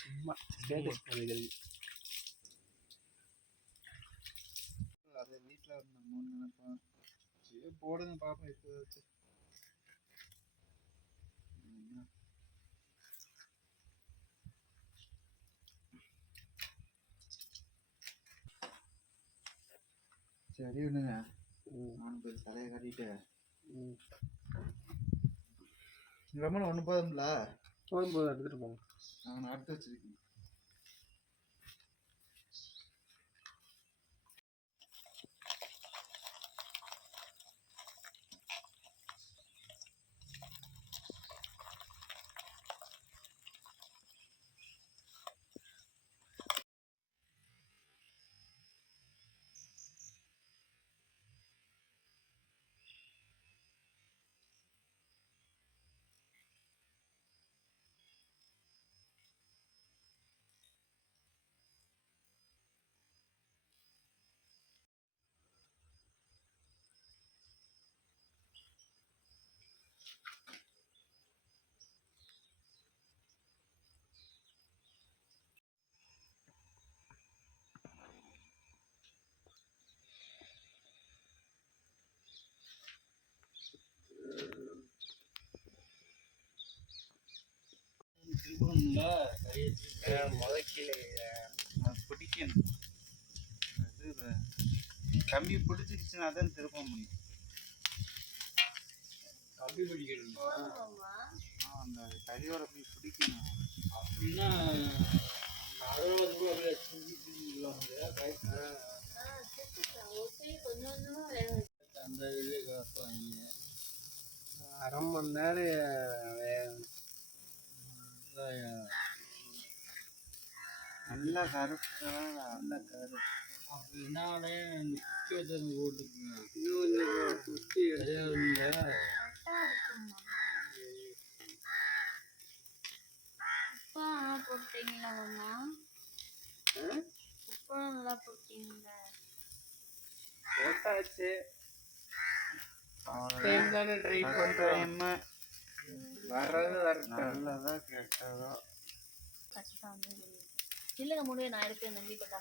சும்மா ஸ்டேட்டஸ் பண்ணுகிறது வீட்டில் இருந்தோம்னு நினைப்பேன் சரி போடுங்க பாப்பா இப்போ வச்சு. சரி விடுங்க. நான் போய் தலையை கட்டிட்டு. ம். ரமணன் ஒன்று போதும்ல? போதும் போதும் எடுத்துட்டு போங்க. நான் அடுத்து வச்சிருக்கேன். கையை முதக்கீழே அது பிடிக்கணும். இது கம்பி பிடிச்சிருச்சுன்னா தான் திருப்ப முடியும். கம்பி பிடிக்கணுமா? அந்த கையோட போய் பிடிக்கணும். அப்படின்னா கூட அப்படியே செஞ்சுட்டு அந்த இது அரை மணி நேரம் நல்லா கருப்பு நல்லா கருப்பு அப்படின்னாலே இந்த குச்சி வச்சு போட்டுக்குங்க. இன்னும் குச்சி எடுத்து போட்டீங்களா மாமா? உப்பு நல்லா போட்டீங்களா? போட்டாச்சு. அவ்வளோதான் தானே ட்ரை டைம் வர்றது வரட்டும். நல்லதா கெட்டதோ? கஷ்டம் இல்லைங்க முடியும் நான் எடுக்கிறேன் நம்பிக்கைப்பா